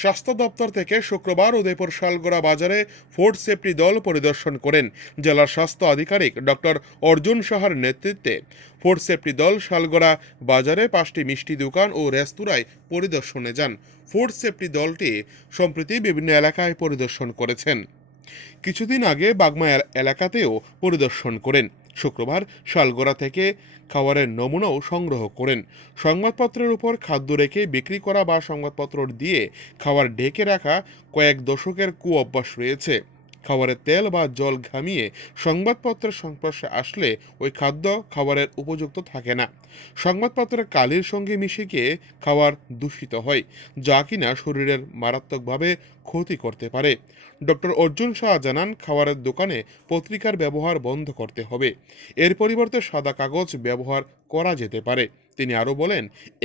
স্বাস্থ্য দপ্তর থেকে শুক্রবার উদয়পুর শালগোড়া বাজারে ফুড সেফটি দল পরিদর্শন করেন জেলার স্বাস্থ্য আধিকারিক ডক্টর অর্জুন সাহার নেতৃত্বে। ফুড সেফটি দল শালগোড়া বাজারে পাঁচটি মিষ্টি দোকান ও রেস্তোরাঁয় পরিদর্শনে যান। ফুড সেফটি দলটি সম্প্রতি বিভিন্ন এলাকায় পরিদর্শন করেছেন। কিছুদিন আগে বাগমা এলাকাতেও পরিদর্শন করেন। শুক্রবার শালগোড়া থেকে খাবারের নমুনাও সংগ্রহ করেন। সংবাদপত্রের উপর খাদ্য রেখে বিক্রি করা বা সংবাদপত্র দিয়ে খাবার ঢেকে রাখা কয়েক দশকের কুঅভ্যাস রয়েছে। খাবারের তেল বা জল ঘামিয়ে সংবাদপত্রের সংস্পর্শে আসলে ওই খাদ্য খাবারের উপযুক্ত থাকে না। সংবাদপত্রের কালির সঙ্গে মিশে গিয়ে খাবার দূষিত হয়, যা কিনা শরীরের মারাত্মকভাবে ক্ষতি করতে পারে। ডক্টর অর্জুন শাহ জানান, খাবারের দোকানে পত্রিকার ব্যবহার বন্ধ করতে হবে। এর পরিবর্তে সাদা কাগজ ব্যবহার করা যেতে পারে। তিনি আরও বলেন,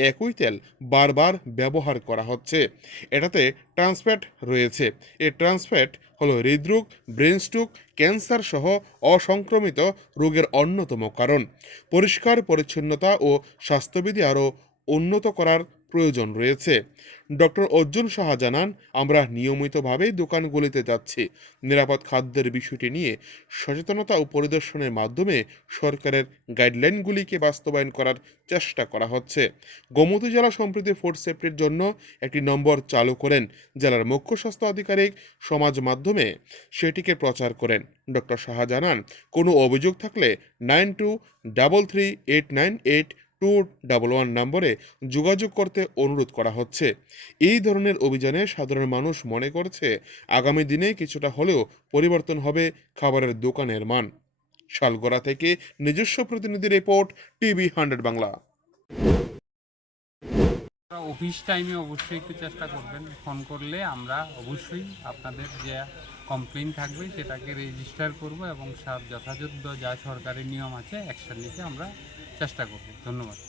একই তেল বারবার ব্যবহার করা হচ্ছে। এটাতে ট্রান্সফ্যাট রয়েছে। এ ট্রান্সফ্যাট হলো হৃদরোগ ব্রেন স্ট্রোক ক্যান্সার সহ অসংক্রমিত রোগের অন্যতম কারণ। পরিষ্কার, পরিচ্ছন্নতা ও স্বাস্থ্যবিধি আরও উন্নত করার প্রয়োজন রয়েছে। ডক্টর অর্জুন সাহা জানান, আমরা নিয়মিতভাবেই দোকানগুলিতে যাচ্ছি। নিরাপদ খাদ্যের বিষয়টি নিয়ে সচেতনতা ও পরিদর্শনের মাধ্যমে সরকারের গাইডলাইনগুলিকে বাস্তবায়ন করার চেষ্টা করা হচ্ছে। গোমতী জেলা সম্প্রতি ফুড সেফটির জন্য একটি নম্বর চালু করেন জেলার মুখ্য স্বাস্থ্য আধিকারিক সমাজ মাধ্যমে। সেটিকে প্রচার করেন। ডক্টর সাহা জানান, কোনো অভিযোগ থাকলে nine two double three eight nine eight two double one নম্বরে যোগাযোগ করতে অনুরোধ করা হচ্ছে। এই ধরনের অভিযানে সাধারণ মানুষ মনে করছে আগামী দিনে কিছুটা হলেও পরিবর্তন হবে খাবারের দোকানের মান। শালগড়া থেকে নিজস্ব প্রতিনিধি রিপোর্ট টিভি হান্ড্রেড বাংলা। আপনারা অফিস টাইমে অবশ্যই একটু চেষ্টা করবেন। ফোন করলে আমরা অবশ্যই আপনাদের যে কমপ্লেন থাকবে সেটাকে রেজিস্টার করব এবং সব যথাযথ যা সরকারি নিয়ম আছে একসাথে নিতে আমরা চেষ্টা করব। ধন্যবাদ।